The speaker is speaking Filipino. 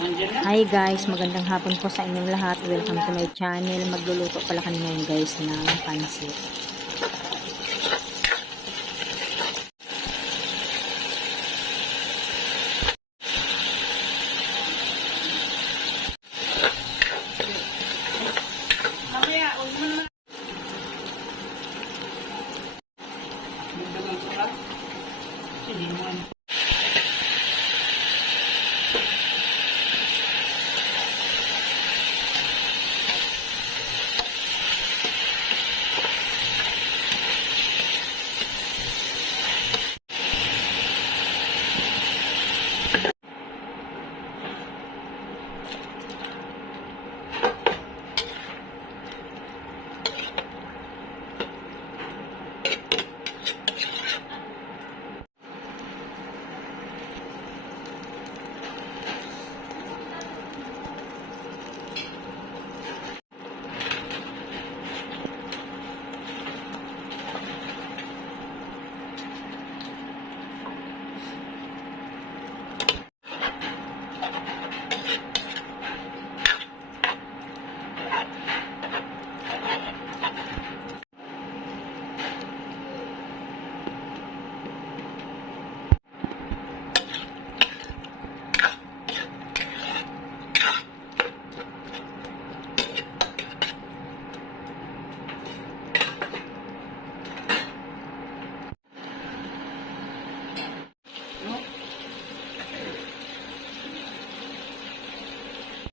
Hi guys, magandang hapon po sa inyong lahat. Welcome to my channel. Magluluto pala kami ngayon guys ng pansit.